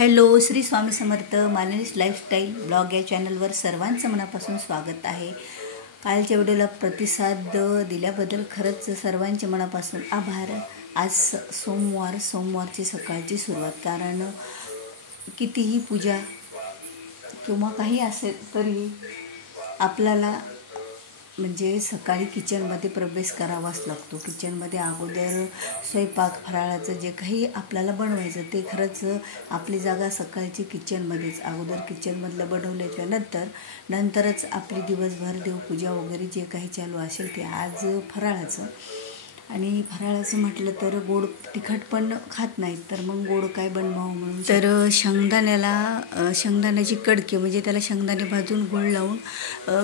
Hello, Shri Swami Samarth. माननीस lifestyle blog या चॅनलवर सर्वांचं मनापासून स्वागत आहे. कालच्या व्हिडिओला प्रतिसाद दिल्याबद्दल खरंच सर्वांचे मनापासून आभार. आज सोमवारची सकाळची सुरुवात, कारण कितीही पूजा किंवा काही असेल तरी आपल्याला म्हणजे सकाळी किचनमध्ये प्रवेश करावाच लागतो. किचनमध्ये अगोदर स्वयंपाक फराळाचं जे काही आपल्याला बनवायचं ते खरंच आपली जागा सकाळची किचनमध्येच. अगोदर किचनमधलं बनवल्याच्या नंतरच आपली दिवसभर देवपूजा वगैरे जे काही चालू असेल ते. आज फराळाचं, आणि फराळाचं म्हटलं तर गोड तिखट पण खात नाहीत, तर मग गोड काय बनवावं म्हणून तर शेंगदाण्याची कडके म्हणजे त्याला शेंगदाणे भाजून गुळ लावून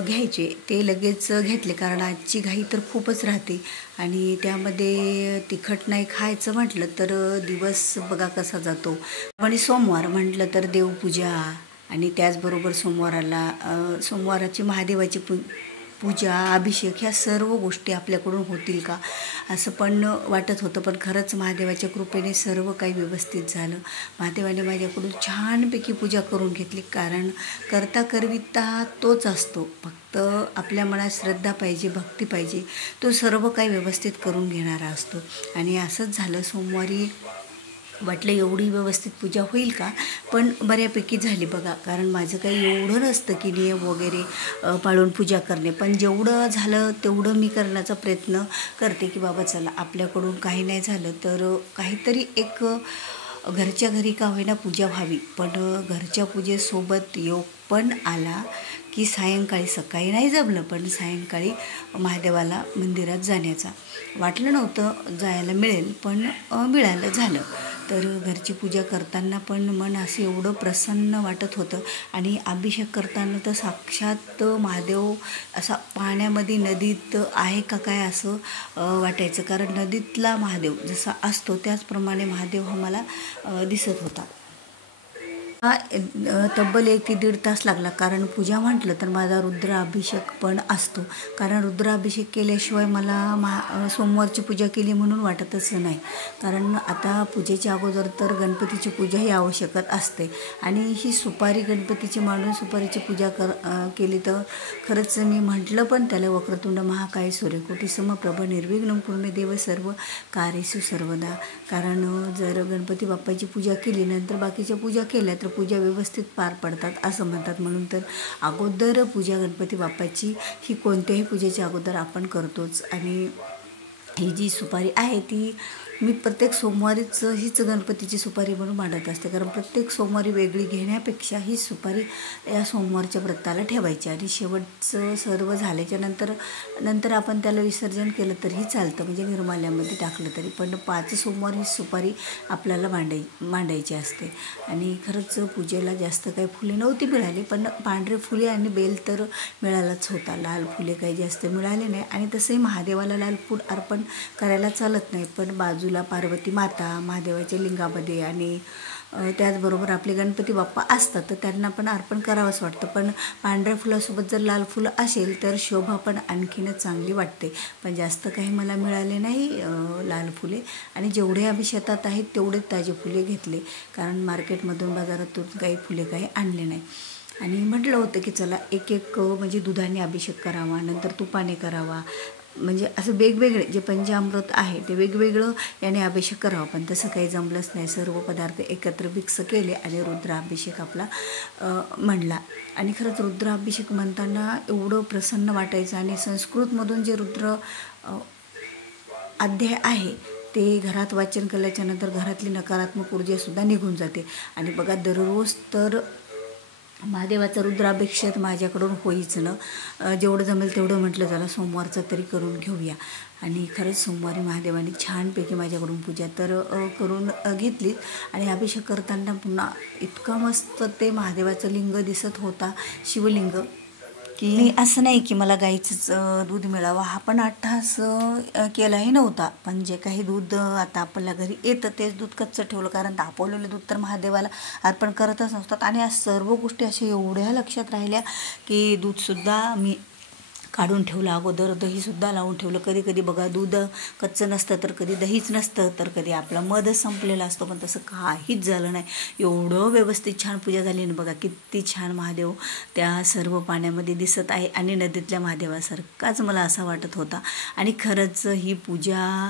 घ्यायचे. ते लगेच घेतले, कारण आजची घाई तर खूपच राहते आणि त्यामध्ये तिखट नाही खायचं म्हटलं तर दिवस बघा कसा जातो. आणि सोमवार म्हटलं तर देवपूजा, आणि त्याचबरोबर सोमवाराची महादेवाची पूजा, अभिषेक, ह्या सर्व गोष्टी आपल्याकडून होतील का असं पण वाटत होतं. पण खरंच महादेवाच्या कृपेने सर्व काही व्यवस्थित झालं. महादेवाने माझ्याकडून छानपैकी पूजा करून घेतली, कारण करता करविता तोच असतो. फक्त आपल्या मनात श्रद्धा पाहिजे, भक्ती पाहिजे, तो सर्व काही व्यवस्थित करून घेणारा असतो. आणि असंच झालं. सोमवारी वाटलं एवढी व्यवस्थित पूजा होईल का, पण बऱ्यापैकी झाली बघा. कारण माझं काही एवढं नसतं की नियम वगैरे पाळून पूजा करणे, पण जेवढं झालं तेवढं मी करण्याचा प्रयत्न करते की बाबा चला, आपल्याकडून काही नाही झालं तर काहीतरी एक घरच्या घरी का होईना पूजा व्हावी. पण घरच्या पूजेसोबत योग पण आला की सायंकाळी, सकाळी नाही जमलं पण सायंकाळी महादेवाला मंदिरात जाण्याचा. वाटलं नव्हतं जायला मिळेल, पण मिळालं, झालं. तर घरची पूजा करताना पण मन असं एवढं प्रसन्न वाटत होतं. आणि अभिषेक करताना तर साक्षात महादेव असा पाण्यामध्ये, नदीत आहे का काय असं वाटायचं. कारण नदीतला महादेव जसा असतो त्याचप्रमाणे महादेव हा मला दिसत होता. तब्बल 1 ते 1.5 तास लागला, कारण पूजा म्हटलं तर माझा रुद्राभिषेक पण असतो. कारण रुद्राभिषेक केल्याशिवाय मला सोमवारची पूजा केली म्हणून वाटतच नाही. कारण आता पूजेच्या अगोदर तर गणपतीची पूजा ही आवश्यकच असते, आणि ही सुपारी गणपतीची मांडून सुपारीची पूजा केली तर खरंच मी म्हटलं पण त्याला, वक्रतुंड महाकाय सूर्यकोटी समप्रभ निर्विघ्नं कुरु देव सर्व कार्येषु सर्वदा. कारण जर गणपती बाप्पाची पूजा केली नंतर बाकीच्या पूजा केल्या तर पूजा व्यवस्थित पार पडतात असं म्हणतात. म्हणून तर अगोदर पूजा गणपती बाप्पाची ही कोणत्याही पूजेच्या अगोदर आपण करतोच. आणि ही जी सुपारी आहे ती मी प्रत्येक सोमवारीच हीच गणपतीची सुपारी म्हणून मांडत असते. कारण प्रत्येक सोमवारी वेगळी घेण्यापेक्षा ही सुपारी या सोमवारच्या व्रताला ठेवायची, आणि शेवटचं सर्व झाल्याच्या नंतर आपण त्याला विसर्जन केलं तरीही चालतं, म्हणजे निर्माल्यामध्ये टाकलं तरी. पण 5 सोमवार ही सुपारी आपल्याला मांडायची असते. आणि खरंच पूजेला जास्त काही फुले नव्हती मिळाली, पण पांढरे फुले आणि बेल तर मिळालाच होता. लाल फुले काही जास्त मिळाले नाही, आणि तसंही महादेवाला लाल फूल अर्पण करायला चालत नाही. पण बाजूला पार्वती माता महादेवाच्या लिंगामध्ये, आणि त्याचबरोबर आपले गणपती बाप्पा असतात तर त्यांना पण अर्पण करावंच वाटतं. पण पांढऱ्या फुलासोबत जर लाल फुलं असेल तर शोभा पण आणखीनच चांगली वाटते. पण जास्त काही मला मिळाले नाही लाल फुले, आणि जेवढे आम्ही शेतात आहेत तेवढेच ताजे फुले घेतले, कारण मार्केटमधून बाजारातून काही फुले काही आणले नाही. आणि म्हटलं होतं की चला एक म्हणजे दुधाने अभिषेक करावा, नंतर तुपाने करावा, म्हणजे असं वेगवेगळे जे पंचामृत आहे ते वेगवेगळं याने अभिषेक करावा. पण तसं काही जमलंच नाही. सर्व पदार्थ एकत्र मिक्स केले आणि रुद्राभिषेक आपला म्हणला. आणि खरंच रुद्राभिषेक म्हणताना एवढं प्रसन्न वाटायचं. आणि संस्कृतमधून जे रुद्र अध्याय आहे ते घरात वाचन केल्याच्या नंतर घरातली नकारात्मक ऊर्जासुद्धा निघून जाते. आणि बघा, दररोज तर महादेवाचा रुद्राभिषेक माझ्याकडून होईच ना. जेवढं जमेल तेवढं म्हटलं चला सोमवारचं तरी करून घेऊया. आणि खरंच सोमवारी महादेवाने छानपैकी माझ्याकडून पूजा तर करून घेतली. आणि अभिषेक करताना पुन्हा इतका मस्त ते महादेवाचं लिंग दिसत होता, शिवलिंग, की असं नाही की मला गाईचंच दूध मिळावं हा पण अट्टहास केलाही नव्हता. पण जे काही दूध आता आपल्या घरी येतं तेच दूध कच्चं ठेवलं, कारण तापवलेलं दूध तर महादेवाला अर्पण करतच नसतात. आणि या सर्व गोष्टी अशा एवढ्या लक्षात राहिल्या की दूधसुद्धा मी काढून ठेवलं अगोदर, दहीसुद्धा लावून ठेवलं. कधी कधी बघा दूध कच्चं नसतं, तर कधी दहीच नसतं, तर कधी आपला मधच संपलेला असतो. पण तसं काहीच झालं नाही. एवढं व्यवस्थित छान पूजा झाली ना बघा. किती छान महादेव त्या सर्व पाण्यामध्ये दिसत आहे आणि नदीतल्या महादेवासारखाच मला असा वाटत होता. आणि खरंच ही पूजा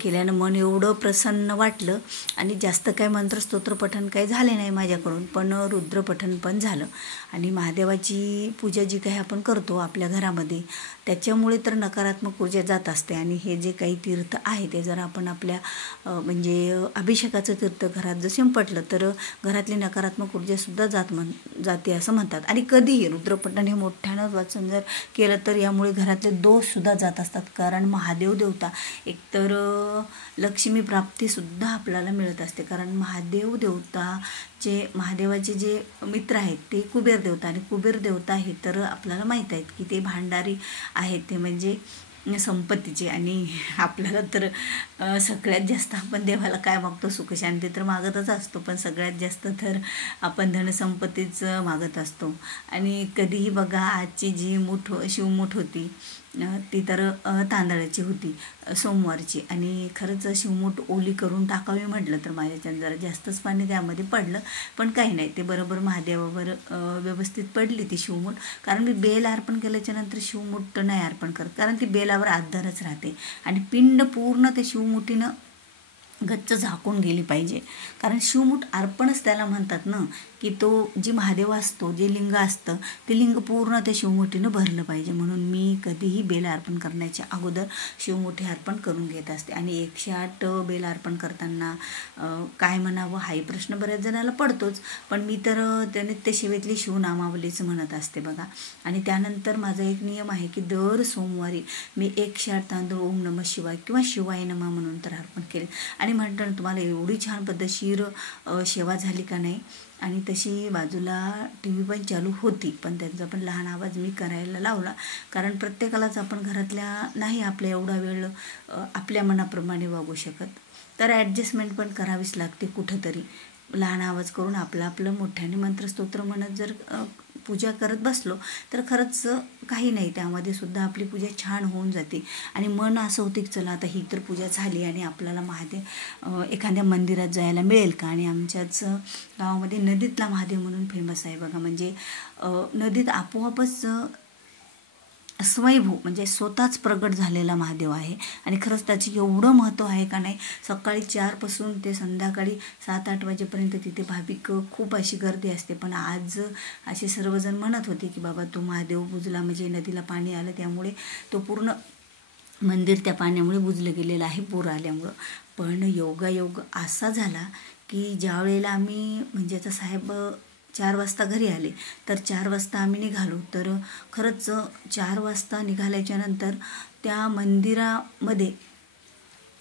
केल्यानं मन एवढं प्रसन्न वाटलं. आणि जास्त काही मंत्रस्तोत्र पठण काही झाले नाही माझ्याकडून, पण रुद्रपठण पण झालं. आणि महादेवाची पूजा जी काही आपण करतो आपल्या घरामध्ये, त्याच्यामुळे तर नकारात्मक ऊर्जा जात असते. आणि हे जे काही तीर्थ आहे ते जर आपण आपल्या म्हणजे अभिषेकाचं तीर्थ घरात जर शिंपटलं तर घरातली नकारात्मक ऊर्जासुद्धा जाते असं म्हणतात. आणि कधीही रुद्रपठण हे मोठ्यानं वाचन जर केलं तर यामुळे घरातले दोषसुद्धा जात असतात. कारण महादेव देवता एकतर लक्ष्मी प्राप्तीसुद्धा आपल्याला मिळत असते. कारण महादेव देवता महादेवाचे जे मित्र आहेत ते कुबेर देवता, आणि कुबेर देवता हे तर आपल्याला माहीत आहेत की ते भांडारी आहेत, ते म्हणजे संपत्तीचे. आणि आपल्याला तर सगळ्यात जास्त आपण देवाला काय मागतो, सुखशांती तर मागतच असतो, पण सगळ्यात जास्त तर आपण धनसंपत्तीच मागत असतो. आणि कधीही बघा आजची जी शिवमूठ होती ती तर तांदळाची होती सोमवारची. आणि खरंच शिवमूठ ओली करून टाकावी म्हटलं तर माझ्याच्यानं जरा जास्तच पाणी त्यामध्ये पडलं, पण काही नाही, ते बरोबर महादेवावर व्यवस्थित पडली ती शिवमूठ. कारण मी बेल अर्पण केल्याच्या नंतर शिवमूठ नाही अर्पण करत, कारण ती बेलावर आधारच राहते. आणि पिंड पूर्ण ते शिवमुठीनं गच्च झाकून गेली पाहिजे. कारण शिवमूठ अर्पणच त्याला म्हणतात ना, की तो जी महादेव असतो, जे लिंग असतं ते लिंग पूर्ण त्या शिवमुठीनं भरलं पाहिजे. म्हणून मी कधीही बेल अर्पण करण्याच्या अगोदर शिवमुठी अर्पण करून घेत असते. आणि 108 बेल अर्पण करताना काय म्हणावं हाही प्रश्न बऱ्याच जणाला पडतोच, पण मी तर नित्य सेवेतली शिवनामावलीच म्हणत असते बघा. आणि त्यानंतर माझा एक नियम आहे की दर सोमवारी मी 108 तांदूळ ओम नमः शिवाय किंवा शिवाय नमः म्हणून तर अर्पण केले. आणि म्हटलं तुम्हाला एवढी छान पद्धतशीर सेवा झाली का नाही. आणि तशी बाजूला TV पण चालू होती, पण त्यांचा पण लहान आवाज मी करायला लावला. कारण प्रत्येकालाच आपण घरातल्या नाही आपल्या एवढा वेळ आपल्या मनाप्रमाणे वागू शकत, तर ॲडजस्टमेंट पण करावीच लागते कुठंतरी. लहान आवाज करून आपलं मोठ्याने मंत्रस्तोत्र म्हणत जर पूजा करत बसलो तर खरंच काही नाही, त्यामध्ये सुद्धा आपली पूजा छान होऊन जाते. आणि मन असं होते की चला आता ही तर पूजा झाली आणि आपल्याला महादेव एखाद्या मंदिरात जायला मिळेल का. आणि आमच्याच गावामध्ये नदीतला महादेव म्हणून फेमस आहे बघा. म्हणजे नदीत आपोआपच स्वयंभू म्हणजे स्वतःच प्रगट झालेला महादेव आहे. आणि खरंच त्याचे एवढं महत्त्व आहे का नाही. सकाळी 4 पासून ते संध्याकाळी 7-8 वाजेपर्यंत तिथे भाविक खूप अशी गर्दी असते. पण आज असे सर्वजण म्हणत होते की बाबा तो महादेव बुजला, म्हणजे नदीला पाणी आलं त्यामुळे तो पूर्ण मंदिर त्या पाण्यामुळे बुजलं गेलेलं आहे पूर आल्यामुळं. पण योगायोग असा झाला की ज्या वेळेला आम्ही म्हणजे आता साहेब 4 वाजता घरी आले, तर 4 वाजता आम्ही निघालो. तर खरंच 4 वाजता निघाल्याच्या नंतर त्या मंदिरामध्ये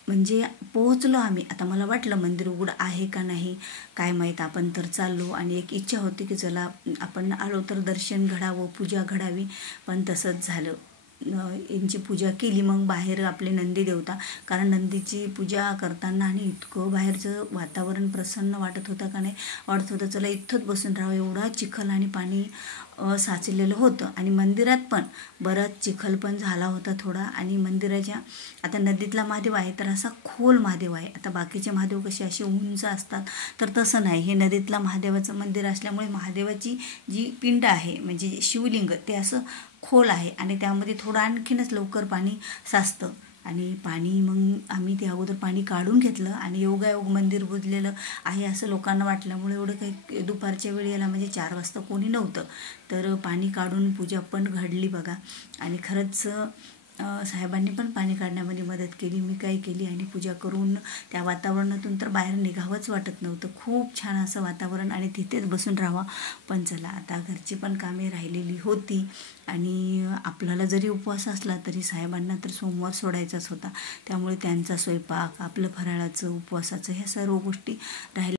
म्हणजे पोहोचलो आम्ही. आता मला वाटलं मंदिर उघडं आहे का नाही काय माहीत, आपण तर चाललो. आणि एक इच्छा होती की चला आपण आलो तर दर्शन घडावं, पूजा घडावी, पण तसंच झालं. यांची पूजा केली, मग बाहेर आपले नंदी देवता, कारण नंदीची पूजा करताना आणि इतकं बाहेरचं वातावरण प्रसन्न वाटत होतं का नाही, वाटत होतं चला इथंच बसून राहावं. एवढा चिखल आणि पाणी साचलेलं होतं. आणि मंदिरात पण बराच चिखल पण झाला होता थोडा. आणि मंदिराच्या आता नदीतला महादेव आहे तर असा खोल महादेव आहे. आता बाकीचे महादेव कसे असे उंच असतात, तर तसं नाही. हे नदीतला महादेवाचं मंदिर असल्यामुळे महादेवाची जी पिंड आहे म्हणजे शिवलिंग ते असं खोल आहे. आणि त्यामध्ये थोडं आणखीनच लवकर पाणी साचतं. आणि पाणी मग आम्ही ते अगोदर पाणी काढून घेतलं. आणि योगायोग मंदिर बुजलेलं आहे असं लोकांना वाटल्यामुळे एवढं काही दुपारच्या वेळेला म्हणजे 4 वाजता कोणी नव्हतं, तर पाणी काढून पूजा पण घडली बघा. आणि खरंच साहेबांनी पण पाणी काढण्यामध्ये मदत केली, मी काय केली. आणि पूजा करून त्या वातावरणातून तर बाहेर निघावंच वाटत नव्हतं. खूप छान असं वातावरण आणि तिथेच बसून राहावं. पण चला आता घरची पण कामे राहिलेली होती. आणि आपल्याला जरी उपवास असला तरी साहेबांना तर सोमवार सोडायचाच होता, त्यामुळे त्यांचा स्वयंपाक, आपलं फराळाचं, उपवासाचं ह्या सर्व गोष्टी राहिल्या.